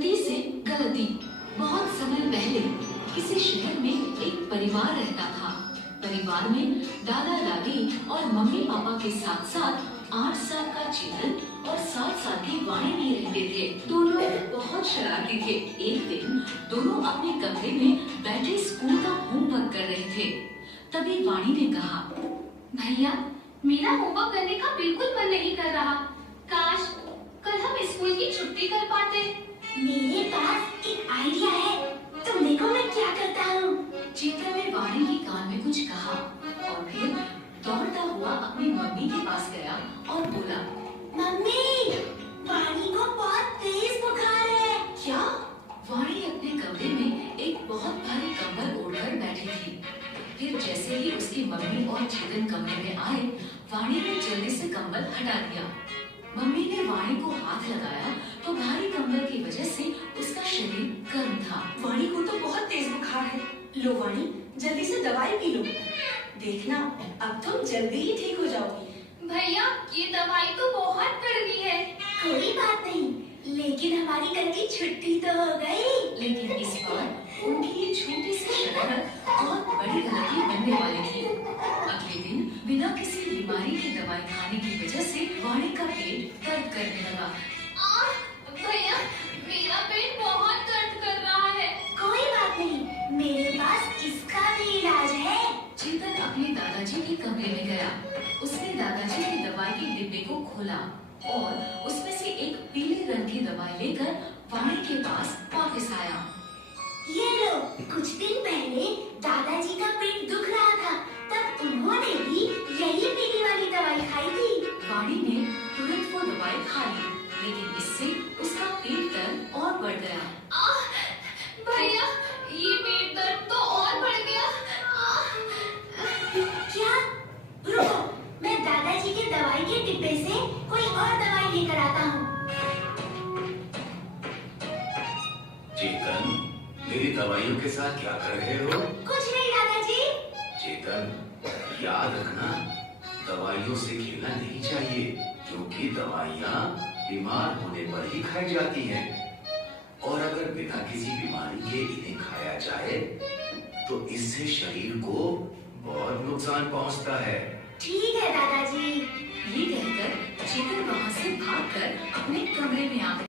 गलती से गलती। बहुत समय पहले किसी शहर में एक परिवार रहता था। परिवार में दादा दादी और मम्मी पापा के साथ साथ 8 साल का चेतन और 7 साल की वाणी भी रहते थे। दोनों बहुत शरारती थे। एक दिन दोनों अपने कमरे में बैठे स्कूल का होमवर्क कर रहे थे। तभी वाणी ने कहा, भैया, मेरा होमवर्क करने का बिल्कुल मन नहीं कर रहा। काश कल हम स्कूल की छुट्टी कर पाते। मेरे पास एक आइडिया है, तुम देखो मैं क्या करता हूँ। चेतन ने वाणी के कान में कुछ कहा और फिर दौड़ता हुआ अपनी मम्मी के पास गया और बोला, मम्मी, वाणी को बहुत तेज बुखार है। क्या? वाणी अपने कमरे में एक बहुत भारी कंबल ओढ़कर बैठी थी। फिर जैसे ही उसकी मम्मी और चेतन कमरे में आए, वाणी ने जल्दी से कंबल हटा दिया। मम्मी ने वाणी को हाथ लगाया तो भारी कंबल की वजह से उसका शरीर गर्म था। वाणी को तो बहुत तेज बुखार है। लो वाणी, जल्दी से दवाई पी लो। देखना, अब तुम जल्दी ही ठीक हो जाओगी। भैया, ये दवाई तो बहुत कड़वी है। कोई बात नहीं, लेकिन हमारी कल की छुट्टी तो हो गई। लेकिन इस बार उनकी ये छोटी सी शरारत बहुत बड़ी गलती बनने वाली थी। अगले दिन बिना किसी बीमारी की दवाई खाने की वजह से वाणी का पेट दर्द करने लगा। भैया, मेरा पेट बहुत दर्द कर रहा है। कोई बात नहीं, मेरे पास इसका भी इलाज है। चेतन अपने दादाजी के कमरे में गया। उसने दादाजी की दवाई के डिब्बे को खोला और उसमें से एक पीले रंग की दवाई लेकर वाणी के पास वापस आया। ये लो, कुछ दिन पहले दादाजी का पेट दुख रहा था, तब उन्होंने भी यही पीली वाली दवाई खाई थी। वाणी ने तुरंत वो दवाई खा ली, लेकिन इससे उसका पेट दर्द और बढ़ गया। भैया, ये पेट दर्द तो और बढ़ गया। क्या? रुको, मैं दादाजी के दवाई के डिब्बे से कोई और दवाई लेकर आता हूँ। चेतन, मेरी दवाइयों के साथ क्या कर रहे हो? कुछ नहीं दादाजी। चेतन, याद रखना, दवाइयों से खेलना नहीं चाहिए, क्योंकि दवाइयाँ बीमार होने पर ही खाई जाती हैं। और अगर बिना किसी बीमारी के इन्हें खाया जाए, तो इससे शरीर को बहुत नुकसान पहुंचता है। ठीक है दादाजी। ये कहकर चेतन वहाँ से भागकर अपने कमरे में आ गया।